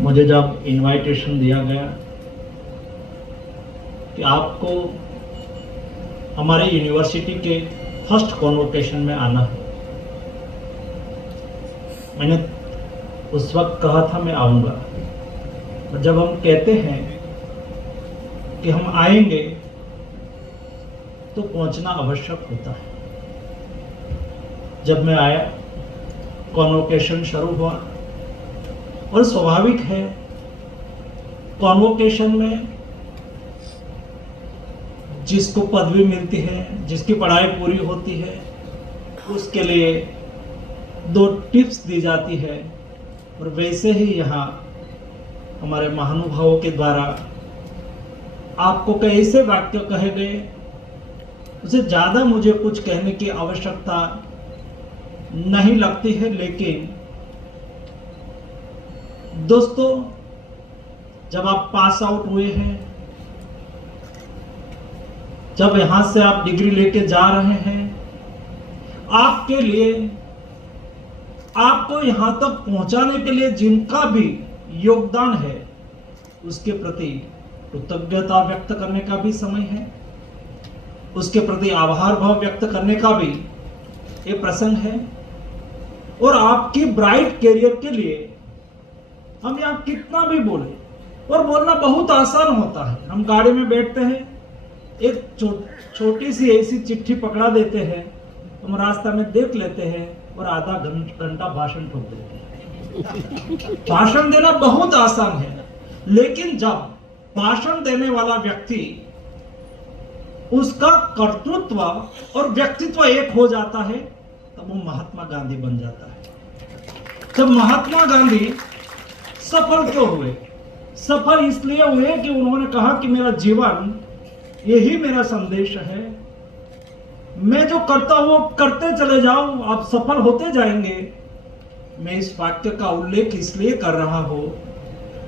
मुझे जब इनविटेशन दिया गया कि आपको हमारे यूनिवर्सिटी के फर्स्ट कॉन्वोकेशन में आना है, मैंने उस वक्त कहा था मैं आऊँगा। और जब हम कहते हैं कि हम आएंगे तो पहुंचना आवश्यक होता है। जब मैं आया, कॉन्वोकेशन शुरू हुआ और स्वाभाविक है कॉन्वोकेशन में जिसको पदवी मिलती है, जिसकी पढ़ाई पूरी होती है, उसके लिए 2 टिप्स दी जाती है। और वैसे ही यहाँ हमारे महानुभावों के द्वारा आपको कई ऐसे वाक्य कहे गए, उससे ज़्यादा मुझे कुछ कहने की आवश्यकता नहीं लगती है। लेकिन दोस्तों, जब आप पास आउट हुए हैं, जब यहां से आप डिग्री लेके जा रहे हैं, आपके लिए, आपको यहां तक पहुंचाने के लिए जिनका भी योगदान है, उसके प्रति कृतज्ञता व्यक्त करने का भी समय है, उसके प्रति आभार भाव व्यक्त करने का भी ये प्रसंग है। और आपकी ब्राइट कैरियर के लिए हम यहाँ कितना भी बोले, और बोलना बहुत आसान होता है। हम गाड़ी में बैठते हैं, एक छोटी सी ऐसी चिट्ठी पकड़ा देते हैं, हम रास्ता में देख लेते हैं और आधा घंटा भाषण ठोक देते हैं। भाषण देना बहुत आसान है, लेकिन जब भाषण देने वाला व्यक्ति, उसका कर्तृत्व और व्यक्तित्व एक हो जाता है, तब वो महात्मा गांधी बन जाता है। जब महात्मा गांधी सफल क्यों हुए? सफल इसलिए हुए कि उन्होंने कहा कि मेरा जीवन यही मेरा संदेश है, मैं जो करता हूं वो करते चले जाऊं, आप सफल होते जाएंगे। मैं इस वाक्य का उल्लेख इसलिए कर रहा हूं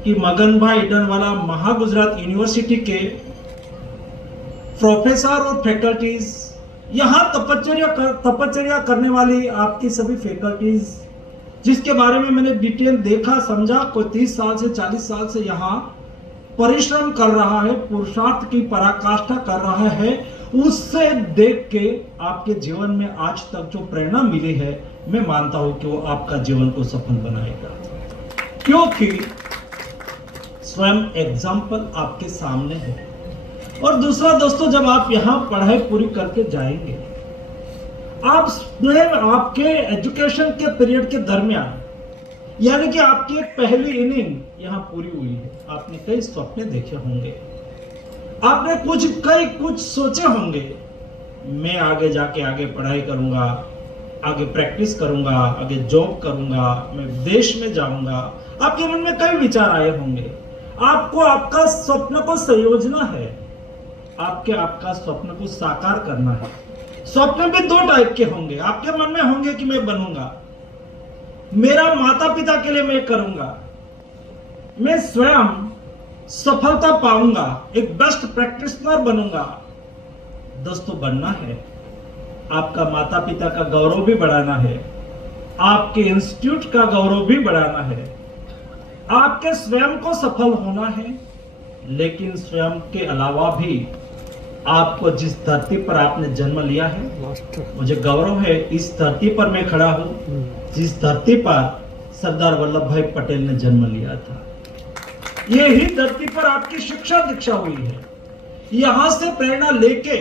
कि मगन भाई ईडनवाला महागुजरात यूनिवर्सिटी के प्रोफेसर और फैकल्टीज, यहाँ तपश्चर्या करने वाली आपकी सभी फैकल्टीज, जिसके बारे में मैंने डिटेल देखा समझा, कोई 30 साल से 40 साल से यहाँ परिश्रम कर रहा है, पुरुषार्थ की पराकाष्ठा कर रहा है, उससे देख के आपके जीवन में आज तक जो प्रेरणा मिली है, मैं मानता हूं कि वो आपका जीवन को सफल बनाएगा, क्योंकि स्वयं एग्जाम्पल आपके सामने है। और दूसरा दोस्तों, जब आप यहाँ पढ़ाई पूरी करके जाएंगे, आपके एजुकेशन के पीरियड के दरमियान, यानी कि आपकी एक पहली इनिंग यहाँ पूरी हुई है। आपने कई सपने देखे होंगे, आपने कुछ सोचे होंगे, मैं आगे जाके आगे पढ़ाई करूंगा, आगे प्रैक्टिस करूंगा, आगे जॉब करूंगा, मैं विदेश में जाऊंगा। आपके मन में कई विचार आए होंगे। आपको आपका स्वप्न को संयोजना है, आपका स्वप्न को साकार करना है। स्वप्न भी 2 टाइप के होंगे। आपके मन में होंगे कि मैं बनूंगा, मेरा माता पिता के लिए मैं करूंगा, मैं स्वयं सफलता पाऊंगा, एक बेस्ट प्रैक्टिशनर बनूंगा। दोस्तों, बनना है, आपका माता पिता का गौरव भी बढ़ाना है, आपके इंस्टीट्यूट का गौरव भी बढ़ाना है, आपके स्वयं को सफल होना है। लेकिन स्वयं के अलावा भी आपको जिस धरती पर आपने जन्म लिया है, मुझे गौरव है इस धरती पर मैं खड़ा हूं, जिस धरती पर सरदार वल्लभ भाई पटेल ने जन्म लिया था। यही धरती पर आपकी शिक्षा दीक्षा हुई है। यहां से प्रेरणा लेके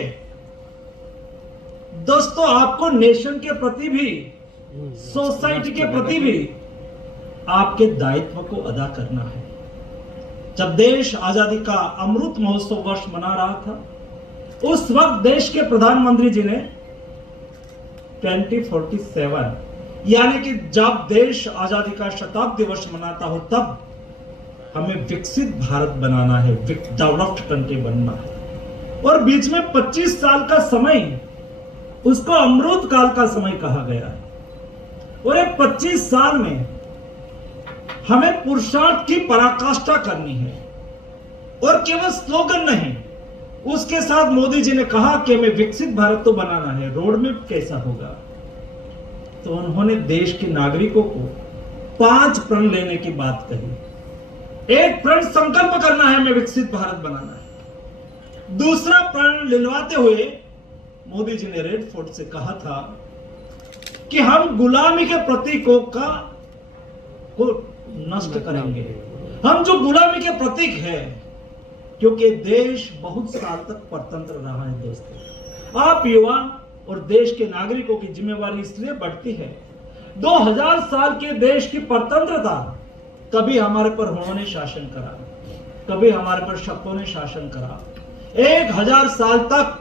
दोस्तों, आपको नेशन के प्रति भी, सोसाइटी के प्रति भी आपके दायित्व को अदा करना है। जब देश आजादी का अमृत महोत्सव वर्ष मना रहा था, उस वक्त देश के प्रधानमंत्री जी ने 2047, यानी कि जब देश आजादी का शताब्दी वर्ष मनाता हो, तब हमें विकसित भारत बनाना है, डेवलप्ड कंट्री बनना है। और बीच में 25 साल का समय, उसको अमृत काल का समय कहा गया है। और ये 25 साल में हमें पुरुषार्थ की पराकाष्ठा करनी है, और केवल स्लोगन नहीं, उसके साथ मोदी जी ने कहा कि हमें विकसित भारत तो बनाना है, रोड मैप कैसा होगा। तो उन्होंने देश के नागरिकों को 5 प्रण लेने की बात कही। एक प्रण संकल्प करना है, हमें विकसित भारत बनाना है। दूसरा प्रण लिलवाते हुए मोदी जी ने रेड फोर्ट से कहा था कि हम गुलामी के प्रतीकों को नष्ट करेंगे। हम जो गुलामी के प्रतीक है, क्योंकि देश बहुत साल तक परतंत्र रहा है दोस्तों। आप युवा और देश के नागरिकों की जिम्मेवारी इसलिए बढ़ती है, 2000 साल के देश की परतंत्रता, कभी हमारे पर हुओं ने शासन करा, कभी हमारे पर शकों ने शासन करा, 1000 साल तक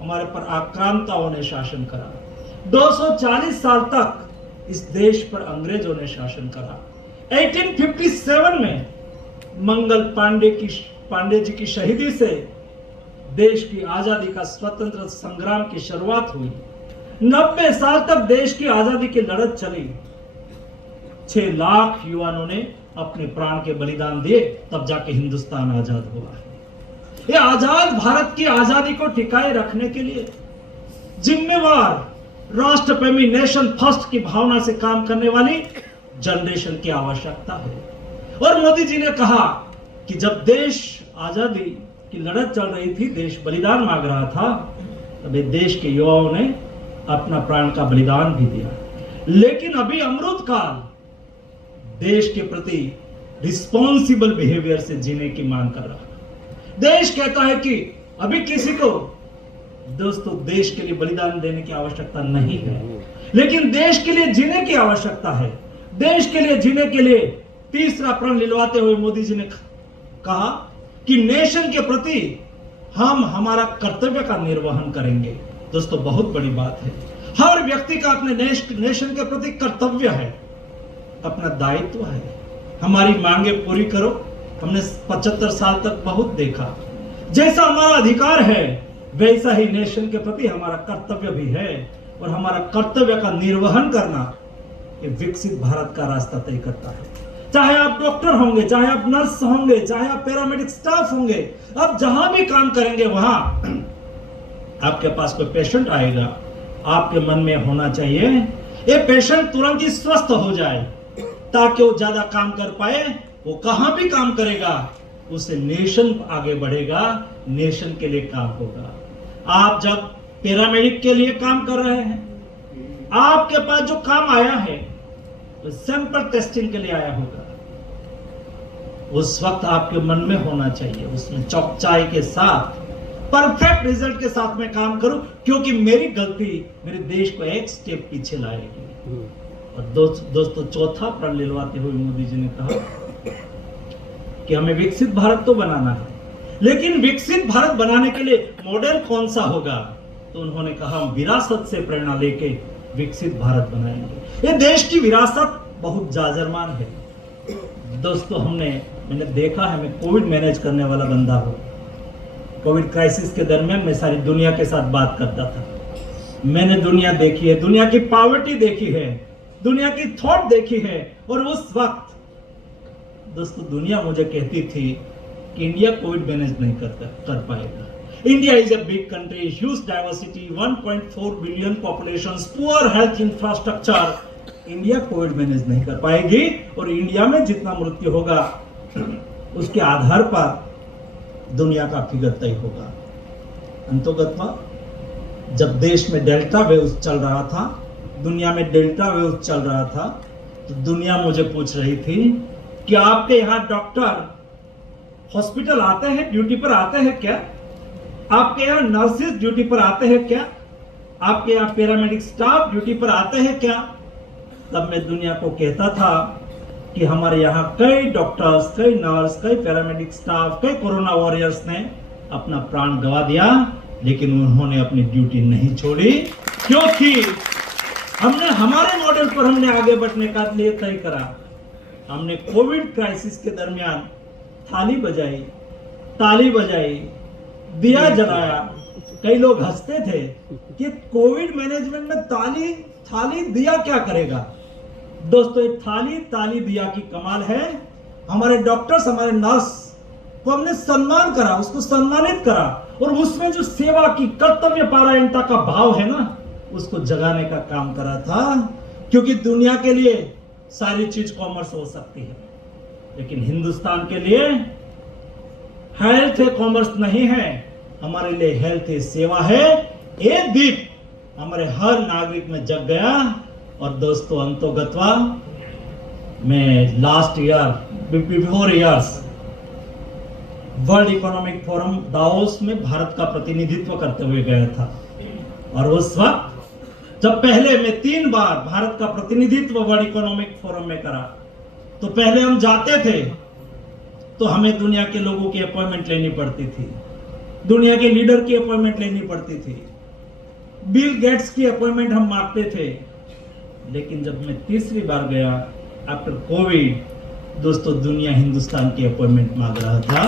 हमारे पर आक्रांताओं ने शासन करा, 240 साल तक इस देश पर अंग्रेजों ने शासन करा। 1857 में मंगल पांडे जी की शहीदी से देश की आजादी का स्वतंत्र संग्राम की शुरुआत हुई। 90 साल तक देश की आजादी की लड़त चली। 6 लाख युवाओं ने अपने प्राण के बलिदान दिए, तब जाके हिंदुस्तान आजाद हुआ है। ये आजाद भारत की आजादी को टिकाए रखने के लिए जिम्मेवार, राष्ट्रप्रेमी, नेशन फर्स्ट की भावना से काम करने वाली जनरेशन की आवश्यकता है। और मोदी जी ने कहा कि जब देश आजादी की लड़त चल रही थी, देश बलिदान मांग रहा था, तब देश के युवाओं ने अपना प्राण का बलिदान भी दिया। लेकिन अभी अमृत काल, देश के प्रति रिस्पॉन्सिबल बिहेवियर से जीने की मांग कर रहा है। देश कहता है कि अभी किसी को दोस्तों देश के लिए बलिदान देने की आवश्यकता नहीं है, लेकिन देश के लिए जीने की आवश्यकता है। देश के लिए जीने के लिए तीसरा प्रण लिलवाते हुए मोदी जी ने कहा कि नेशन के प्रति हम हमारा कर्तव्य का निर्वहन करेंगे। दोस्तों बहुत बड़ी बात है, हर व्यक्ति का अपने नेशन के प्रति कर्तव्य है, अपना दायित्व है। हमारी मांगे पूरी करो। हमने 75 साल तक बहुत देखा, जैसा हमारा अधिकार है वैसा ही नेशन के प्रति हमारा कर्तव्य भी है, और हमारा कर्तव्य का निर्वहन करना ये विकसित भारत का रास्ता तय करता है। चाहे आप डॉक्टर होंगे, चाहे आप नर्स होंगे, चाहे आप पैरामेडिक स्टाफ होंगे, आप जहां भी काम करेंगे वहां आपके पास कोई पेशेंट आएगा, आपके मन में होना चाहिए ये पेशेंट तुरंत ही स्वस्थ हो जाए, ताकि वो ज्यादा काम कर पाए। वो कहां भी काम करेगा, उससे नेशन आगे बढ़ेगा, नेशन के लिए काम होगा। आप जब पैरामेडिक के लिए काम कर रहे हैं, आपके पास जो काम आया है वो सैंपल टेस्टिंग के लिए आया होगा, उस वक्त आपके मन में होना चाहिए, उसमें चौकचाई के साथ, परफेक्ट रिजल्ट के साथ में काम करूं, क्योंकि मेरी गलती मेरे देश को एक स्टेप पीछे लाएगी। और दोस्तों चौथा प्रण लिलवाते हुए मोदी जी ने कहा कि हमें विकसित भारत तो बनाना है, लेकिन विकसित भारत बनाने के लिए मॉडल कौन सा होगा? तो उन्होंने कहा हम विरासत से प्रेरणा लेके विकसित भारत बनाएंगे। ये देश की विरासत बहुत जाजरमान है दोस्तों। मैंने देखा है, मैं कोविड मैनेज करने वाला बंदा हूँ। कोविड क्राइसिस के दरमियान मैं सारी दुनिया के साथ बात करता था। मैंने दुनिया देखी है, दुनिया की पॉवर्टी देखी है, दुनिया की थॉट देखी है, और उस वक्त दोस्तों दुनिया मुझे कहती थी कि इंडिया कोविड मैनेज नहीं कर पाएगा। India is a big country, huge diversity, 1.4 billion population, poor health infrastructure, India Covid manage नहीं कर पाएगी, और इंडिया में जितना मृत्यु होगा उसके आधार पर दुनिया का फिगर तय होगा। अंतोगत्वा जब देश में डेल्टा वेव चल रहा था, दुनिया में डेल्टा वेव चल रहा था, तो दुनिया मुझे पूछ रही थी कि आपके यहाँ डॉक्टर हॉस्पिटल आते हैं, ड्यूटी पर आते हैं क्या? आपके यहाँ नर्सेज ड्यूटी पर आते हैं क्या? आपके यहाँ पैरामेडिक स्टाफ ड्यूटी पर आते हैं क्या? तब मैं दुनिया को कहता था कि हमारे यहाँ कई डॉक्टर्स, कई नर्स, कई पैरामेडिक स्टाफ, कई कोरोना वॉरियर्स ने अपना प्राण गंवा दिया, लेकिन उन्होंने अपनी ड्यूटी नहीं छोड़ी, क्योंकि हमने हमारे मॉडल पर हमने आगे बढ़ने का लिए तय करा। हमने कोविड क्राइसिस के दरमियान थाली बजाई, ताली बजाई, दिया जलाया। कई लोग हंसते थे कि कोविड मैनेजमेंट में थाली दिया क्या करेगा? दोस्तों एक थाली ताली दिया की कमाल है। हमारे डॉक्टर्स, हमारे नर्स को हमने सम्मान करा, उसको सम्मानित करा, और उसमें जो सेवा की कर्तव्य परायणता का भाव है ना, उसको जगाने का काम करा था। क्योंकि दुनिया के लिए सारी चीज कॉमर्स हो सकती है, लेकिन हिंदुस्तान के लिए हेल्थ है, कॉमर्स नहीं है। हमारे लिए हेल्थ है, सेवा है। एक दीप हमारे हर नागरिक में जग गया। और दोस्तों, अंतोगत्वा मैं last year, before years, world economic forum Davos में भारत का प्रतिनिधित्व करते हुए गया था। और उस वक्त जब पहले मैं 3 बार भारत का प्रतिनिधित्व वर्ल्ड इकोनॉमिक फोरम में करा, तो पहले हम जाते थे तो हमें दुनिया के लोगों की अपॉइंटमेंट लेनी पड़ती थी, दुनिया के लीडर की अपॉइंटमेंट लेनी पड़ती थी, बिल गेट्स की अपॉइंटमेंट हम मांगते थे। लेकिन जब मैं तीसरी बार गया आफ्टर कोविड, दोस्तों, दुनिया हिंदुस्तान की अपॉइंटमेंट मांग रहा था।